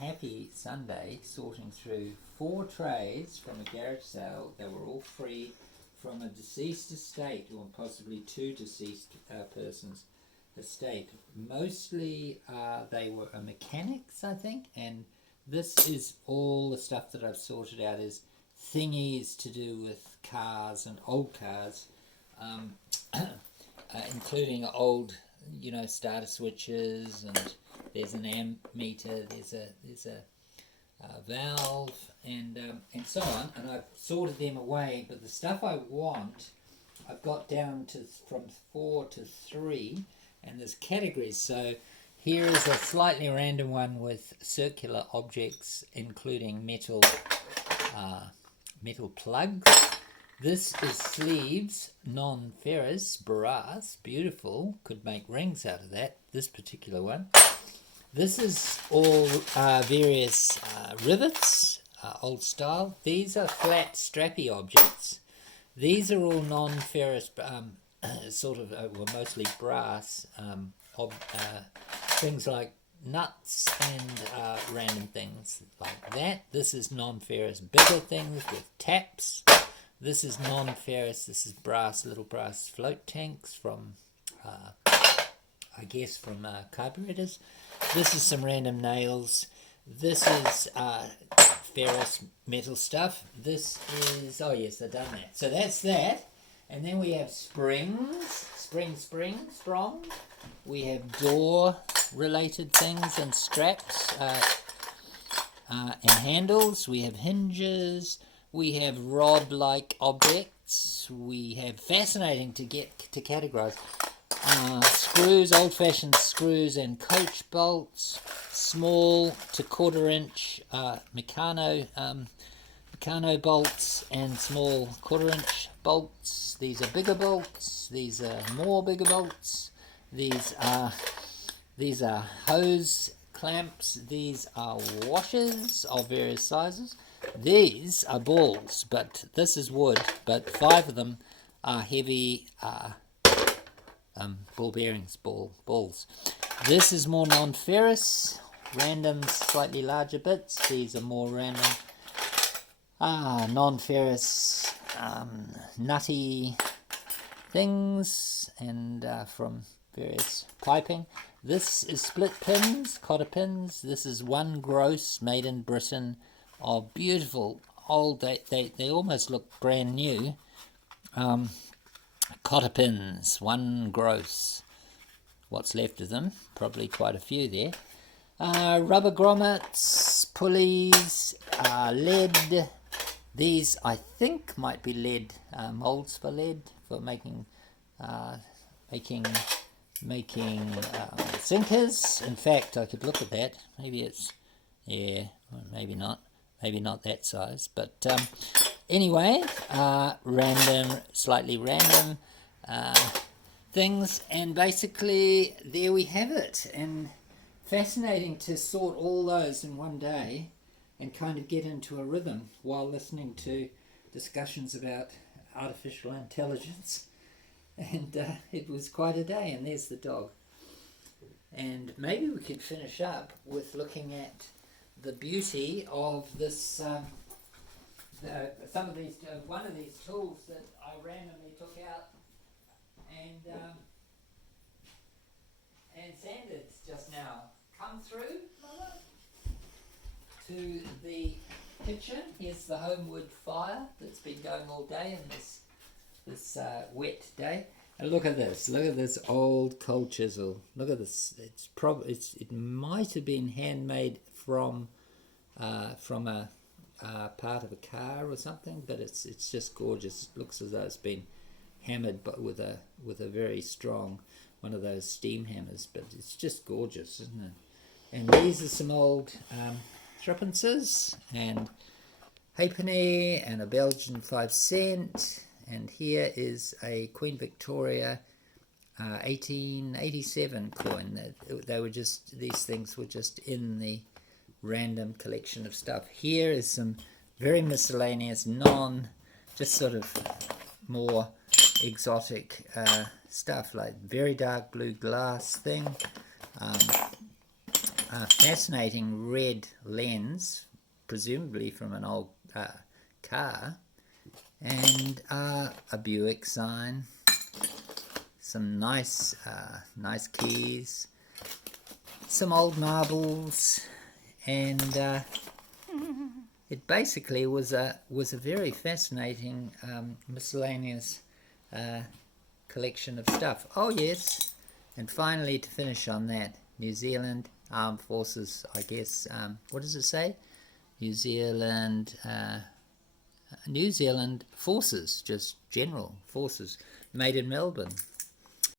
happy Sunday sorting through 4 trays from a garage sale. They were all free from a deceased estate, or possibly 2 deceased persons' estate. Mostly they were mechanics, I think, and this is all the stuff that I've sorted out is thingies to do with cars and old cars, including old, starter switches, and there's an amp meter, there's a valve, and so on, and I've sorted them away. But the stuff I want, I've got down to from 4 to 3, and there's categories. So here is a slightly random one with circular objects, including metal plugs. This is sleeves, non-ferrous, brass, beautiful, could make rings out of that, this particular one. This is all various rivets, old style. These are flat, strappy objects. These are all non-ferrous, mostly brass, things like nuts and random things like that. This is non-ferrous, bigger things with taps. This is non-ferrous. This is brass, little brass float tanks from, from carburetors. This is some random nails. This is ferrous metal stuff. This is, oh yes, I've done that. So that's that. And then we have springs, sprong. We have door related things and straps and handles. We have hinges. We have rod-like objects. We have, fascinating to get to categorize, screws, old-fashioned screws and coach bolts, small to quarter-inch Meccano bolts and small quarter-inch bolts. These are bigger bolts. These are more bigger bolts. These are hose clamps. These are washers of various sizes. These are balls, but this is wood, but 5 of them are heavy ball bearings, balls. This is more non-ferrous, random, slightly larger bits. These are more random, non-ferrous, nutty things, and from various piping. This is split pins, cotter pins. This is One Gross, made in Britain, of beautiful old, they almost look brand new, cotter pins, One Gross. What's left of them, probably quite a few there. Rubber grommets, pulleys, lead. These I think might be lead, molds for lead, for making sinkers. In fact, I could look at that. Maybe it's, yeah, maybe not that size, but anyway, slightly random things, and basically there we have it. And fascinating to sort all those in one day and kind of get into a rhythm while listening to discussions about artificial intelligence. And it was quite a day. And there's the dog. And maybe we could finish up with looking at the beauty of this, some of these, one of these tools that I randomly took out and sanded just now. Come through, Mama, to the kitchen. Here's the Homewood fire that's been going all day in this wet day. And look at this old coal chisel. Look at this. It might have been handmade from a part of a car or something, but it's just gorgeous. It looks as though it's been hammered, but with a very strong one of those steam hammers. But it's just gorgeous, isn't it? And these are some old threepences and halfpenny and a Belgian 5 cent. And here is a Queen Victoria 1887 coin. These things were just in the random collection of stuff. Here is some very miscellaneous, just sort of more exotic stuff, like very dark blue glass thing. fascinating red lens, presumably from an old car, and a Buick sign, some nice keys, some old marbles, and it basically was a very fascinating miscellaneous collection of stuff. Oh yes, and finally, to finish on that, New Zealand Armed Forces, I guess, what does it say? New Zealand Forces, just general forces, made in Melbourne.